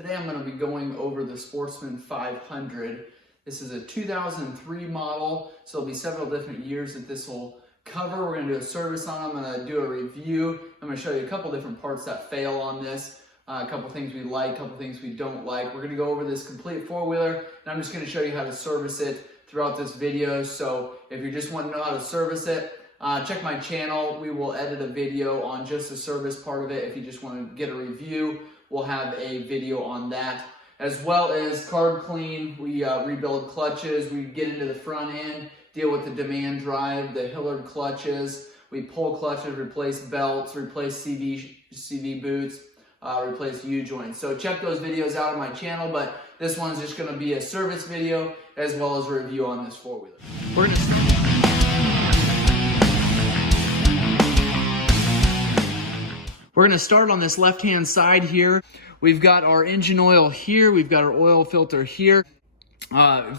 Today I'm going to be going over the Sportsman 500. This is a 2003 model, so there'll be several different years that this will cover. We're going to do a service on it. I'm going to do a review. I'm going to show you a couple different parts that fail on this, a couple things we like, a couple things we don't like. We're going to go over this complete four-wheeler, and I'm just going to show you how to service it throughout this video. So if you just want to know how to service it, check my channel. We will edit a video on just the service part of it. If you just want to get a review, we'll have a video on that, as well as carb clean. We rebuild clutches. We get into the front end, deal with the demand drive, the Hillard clutches. We pull clutches, replace belts, replace CV boots, replace U-joints. So check those videos out on my channel, but this one's just going to be a service video as well as a review on this four-wheeler. We're going to start on this left-hand side here. We've got our engine oil here. We've got our oil filter here.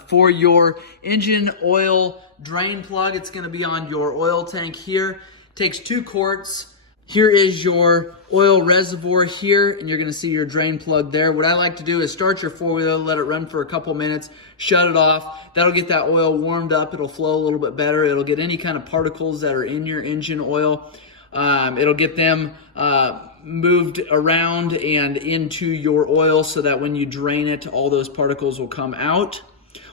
For your engine oil drain plug, it's going to be on your oil tank here. It takes 2 quarts. Here is your oil reservoir here, and you're going to see your drain plug there. What I like to do is start your four-wheeler, let it run for a couple minutes, shut it off. That'll get that oil warmed up. It'll flow a little bit better. It'll get any kind of particles that are in your engine oil. It'll get them moved around and into your oil so that when you drain it, all those particles will come out.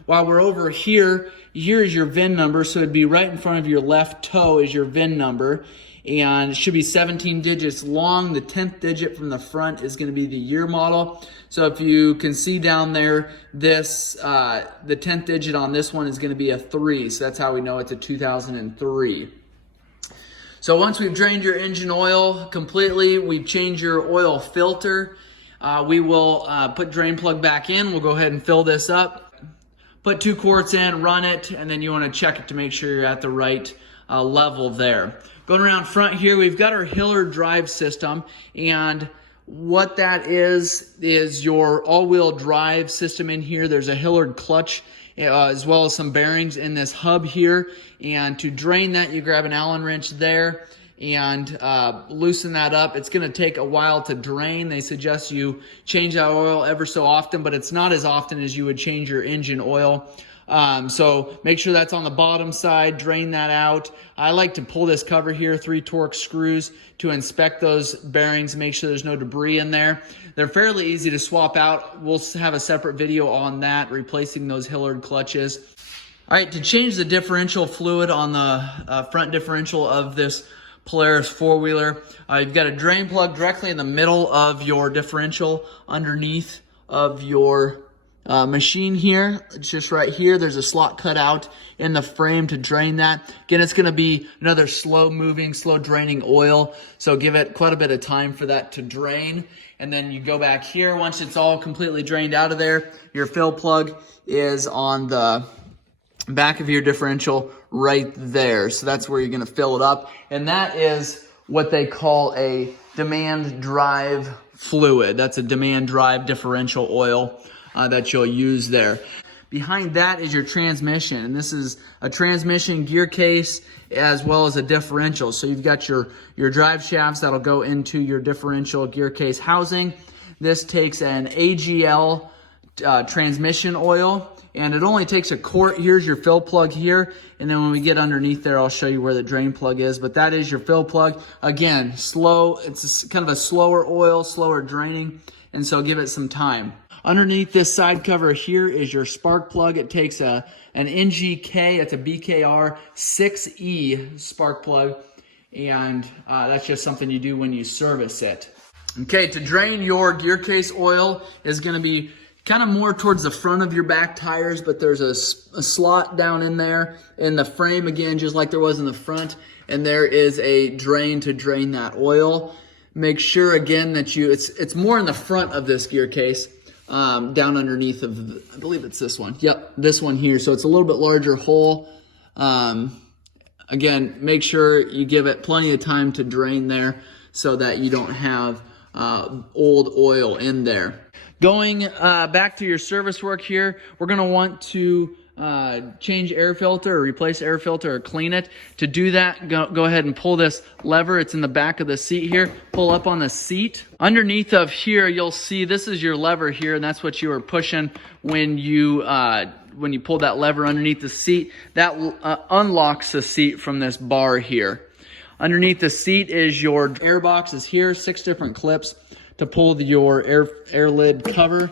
While we're over here, here is your VIN number. So it'd be right in front of your left toe is your VIN number. And it should be 17 digits long. The 10th digit from the front is going to be the year model. So if you can see down there, this the 10th digit on this one is going to be a 3. So that's how we know it's a 2003. So once we've drained your engine oil completely, we've changed your oil filter, we will put drain plug back in. We'll go ahead and fill this up, put 2 quarts in, run it, and then you want to check it to make sure you're at the right level there. Going around front here, we've got our Hillard drive system, and what that is your all-wheel drive system in here. There's a Hillard clutch as well as some bearings in this hub here. And to drain that, you grab an Allen wrench there and loosen that up. It's going to take a while to drain. They suggest you change that oil ever so often, but it's not as often as you would change your engine oil. So make sure that's on the bottom side, drain that out. I like to pull this cover here, 3 Torx screws, to inspect those bearings, make sure there's no debris in there. They're fairly easy to swap out. We'll have a separate video on that, replacing those Hillard clutches. All right, to change the differential fluid on the front differential of this Polaris four-wheeler, you've got a drain plug directly in the middle of your differential underneath of your machine here. It's just right here. There's a slot cut out in the frame to drain that. Again, it's going to be another slow moving, slow draining oil, so give it quite a bit of time for that to drain. And then you go back here. Once it's all completely drained out of there, your fill plug is on the back of your differential right there. So that's where you're going to fill it up, and that is what they call a demand drive fluid. That's a demand drive differential oil that you'll use there. Behind that is your transmission, and this is a transmission gear case as well as a differential. So you've got your drive shafts that'll go into your differential gear case housing. This takes an AGL transmission oil, and it only takes a quart. Here's your fill plug here, and then when we get underneath there, I'll show you where the drain plug is, but that is your fill plug. Again, slow. It's kind of a slower oil, slower draining, and so give it some time. Underneath this side cover here is your spark plug. It takes an NGK, it's a BKR 6E spark plug, and that's just something you do when you service it. Okay, to drain your gear case oil is going to be kind of more towards the front of your back tires, but there's a slot down in there in the frame, again, just like there was in the front, and there is a drain to drain that oil. Make sure, again, that it's more in the front of this gear case. Down underneath of, I believe it's this one. Yep, this one here. So it's a little bit larger hole. Again, make sure you give it plenty of time to drain there so that you don't have old oil in there. Going back to your service work here, we're going to want to change air filter or replace air filter or clean it. To do that, go ahead and pull this lever. It's in the back of the seat here. Pull up on the seat. Underneath of here, you'll see this is your lever here, and that's what you were pushing when you pull that lever underneath the seat. That unlocks the seat from this bar here. Underneath the seat is your air boxes here, 6 different clips to pull your air lid cover.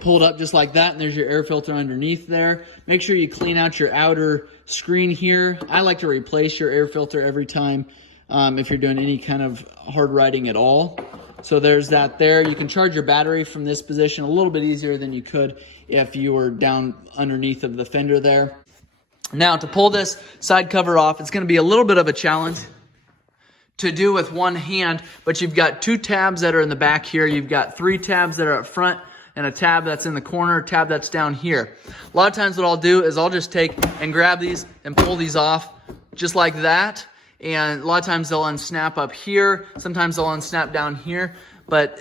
Pull it up just like that, and there's your air filter underneath there. Make sure you clean out your outer screen here. I like to replace your air filter every time if you're doing any kind of hard riding at all. So there's that there. You can charge your battery from this position a little bit easier than you could if you were down underneath of the fender there. Now, to pull this side cover off, it's going to be a little bit of a challenge to do with one hand, but you've got 2 tabs that are in the back here. You've got 3 tabs that are up front, and a tab that's in the corner, a tab that's down here. A lot of times what I'll do is I'll just take and grab these and pull these off just like that. And a lot of times they'll unsnap up here. Sometimes they'll unsnap down here. But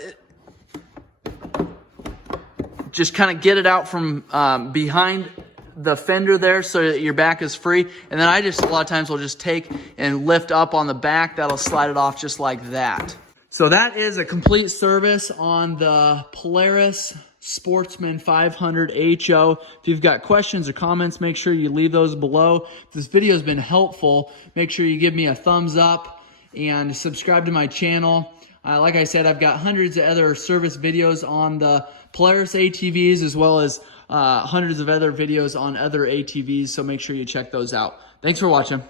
just kind of get it out from behind the fender there so that your back is free. And then I just, a lot of times will just take and lift up on the back. That'll slide it off just like that. So that is a complete service on the Polaris Sportsman 500 HO. If you've got questions or comments, make sure you leave those below. If this video has been helpful, make sure you give me a thumbs up and subscribe to my channel. Like I said, I've got hundreds of other service videos on the Polaris ATVs as well as hundreds of other videos on other ATVs, so make sure you check those out. Thanks for watching.